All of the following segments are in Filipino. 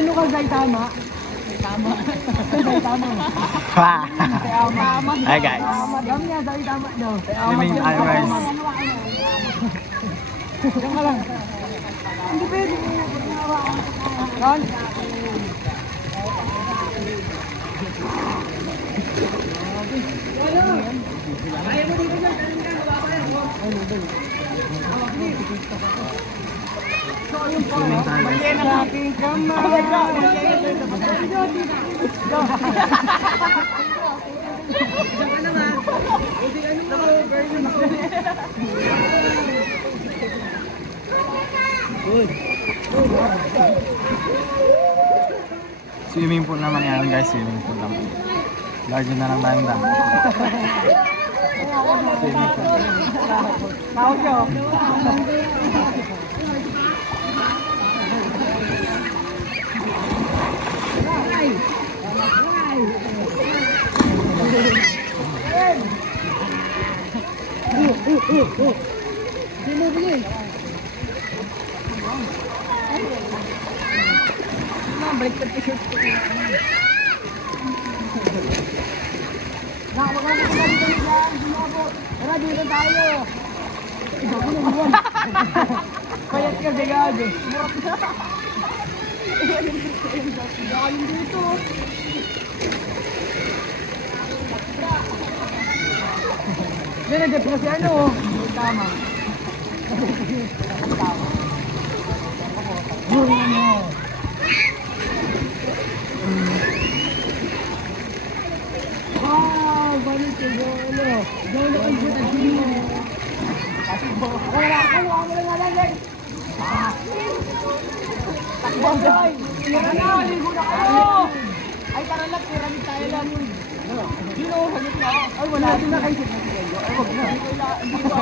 ano ka, Zay, tama? Tama. Zay, tama. Tama. Hi guys. Dami niya, Zay, tama daw. Swimming hours. Diyan ka lang. Hindi pwede. Ron? Ayaw mo dito dyan. Swimming tayo guys. Aking kamay. Swimming pool naman yan guys, swimming pool naman. Lagi na lang tayong dami. Swimming pool. Tawag nyo. Baliktad ko shirt ko. Tara, dito tayo. Ito ko na buwan. Payat ka, bigado. Galing dito. Dinadip na si ano. Tama. Wow, balik ko ano. Gawin ako yung buta dito. Wala lang. Takbo, Joy. Tira na, ligo na kayo. Ay, tara lang, piramid tayo lang. Dino, hagit na. Ay, wala din na kayo. Ay, wag na. Hindi ko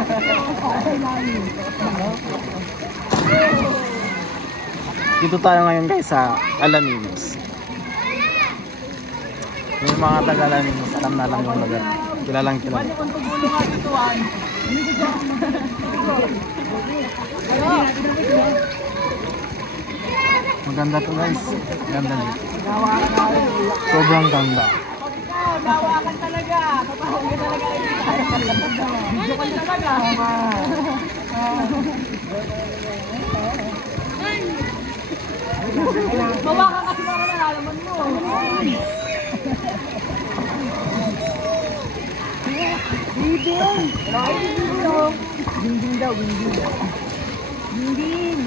Dito tayo ngayon guys sa Alaminos. Yung mga taga Alaminos, alam na lang yung lugar. Kilalang kilala. Maganda to guys. Ganda dito. Sobrang ganda. Nawakan talaga. Tatawagin talaga kayo. Video ka niya talaga. Bawakan kasi mga nalalaman mo. Biding! Biding daw, biding. Biding!